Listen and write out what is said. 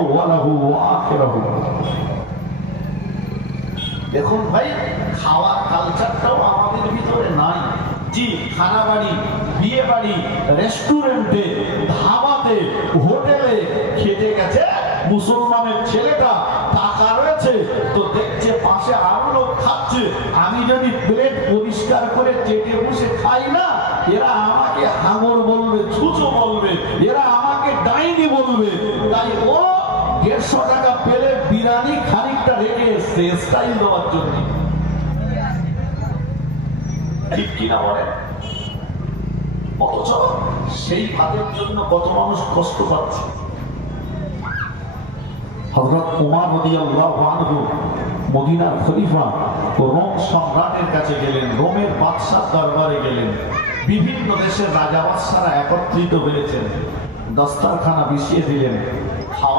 আউওয়ালাহু ওয়া আখিরাহু। দেখুন ভাই, খাওয়ার কালচারটাও আমাদের ভিতরে নাই। জি, খানা বাড়ি, বিয়ে বাড়ি, রেস্টুরেন্টে, ধাবাতে, হোটেলে খেতে গেছে মুসলমানের ছেলেটা, টাকা রয়েছে তো দেখছে পাশে আরো লোক খাচ্ছে, আমি যদি প্লেট পরিষ্কার করে চেটে বসে খাই না, এরা আমাকে হাঙর বলবে, ছুঁচো বলবে, এরা আমাকে ডাইনি বলবে। তাই ও 150 টাকা পেলে বিরিয়ানি খানিকটা রেখে এসছে স্টাইল দেওয়ার জন্য। ঠিক কিনা বলেন? অথচ সেই ভাতের জন্য কত মানুষ কষ্ট পাচ্ছে। হযরত ওমর রাদিয়াল্লাহু আনহু মদিনার খলিফা ও রোম সম্রাটের কাছে গেলেন, রোমের বাদশার দরবারে গেলেন। বিভিন্ন দেশের রাজা বাদশারা একত্রিত হয়েছেন, দস্তরখানা বিছিয়ে দিলেন।